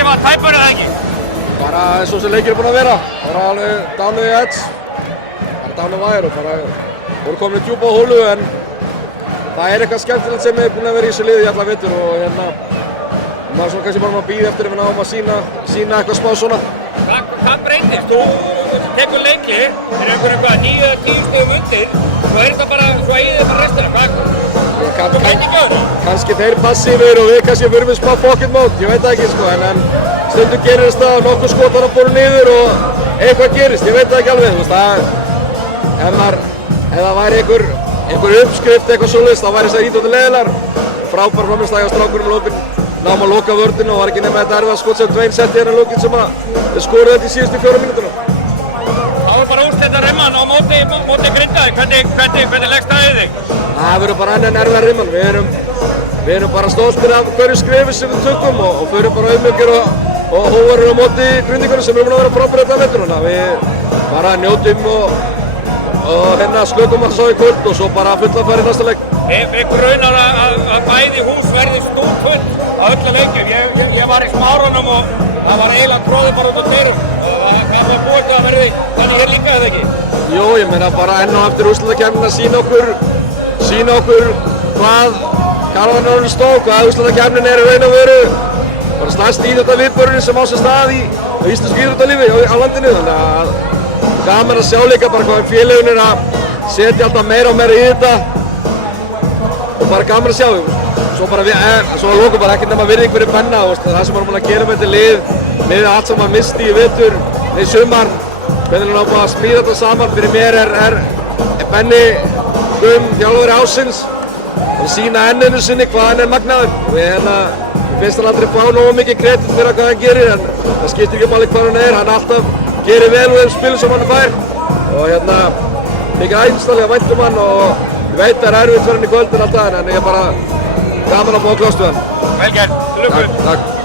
Kassi var tæpur eða ekki? Bara eins og sem leikir er búinn að vera. Bara alveg down the edge. Bara down the wire og bara voru komin djúpa á hólu en það er eitthvað skemmtilegt sem er búinn að vera í þessu liði í alla vetur og hérna maður svona kannski bara að bíða eftir ef við náum að sýna eitthvað smá svona. Hvað breytist? Þú tekur leikli, er einhverjum 9-10 stöðum undir, svo er þetta bara, svo eigið þið bara restina. Kannski þeir passífir og við kannski förum við smá pocket mode, ég veit það ekki sko, en stundum gerist það og nokkuð skotar fóru niður og eitthvað gerist, ég veit það ekki alveg, þú veist, ef það væri einhver uppskrift eitthvað svoleiðis, þá væri þessar íþróttir leiðilegar. Frábær framistæði á strákunum lópin, náum að loka vörðinu og var ekki nema þetta erfiða skot sem Dwayne setti hérna lókin sem þeir skoruðu þetta í síðustu 4 mínútuna. Það var bara úrslita rimman á móti Grindavík, hvernig leggst það í þig? Það verður bara enn erfiðar rimman, við erum bara stoltir af hverju skrefi sem við tökum og förum bara auðmjúkir og hóvarir á móti Grindvíkingunum sem eru búin að vera frábærir þetta veturinn. Við bara njótum og hérna slökum að sá í kvöld og svo bara fulla færi næsta leik. Ykkur raunar að bæði hús verði stúrfull á öllu leikjum. Ég var í Smárunum og það var eiginlega tróðið bara út á dyrum. Það var búið til að verði þannig hér líka eða ekki? Jú, ég meina bara enn og eftir úrslitakeppnina sýna okkur hvað Karvan er orðin stór, hvað úrslitakeppnin er í raun og veru bara stærsti íþróttaviðburðurinn sem á sér stað í íslensku íþróttalífi á landinu. Þannig að gaman að sjá líka bara hvað félögin er að setja alltaf meira og meira í þetta og bara gaman að sjá. Svo að lokum bara ekkert nema virðing fyrir Benna, það sem hann er búinn að gera með þetta liðið allt sem hann misti í vetur, í sumar, hvernig hann á búinn að smíða þetta saman. Fyrir mér er Benni þjálfari ársins og sýna enn einu sinni hvað hann er magnaður. Ég finnst hann aldrei fá nógu mikið kredit fyrir hvað hann gerir en það skiptir ekki máli hvað hann er, hann alltaf gerir vel úr þeim spilum sem hann fær og mikið æðislega vænt hann og ég veit að það er erfitt fyrir hann í kvöldin alltaf en ég er bara gaman að fá að kljást við hann. Vel gert, til lukku. Takk.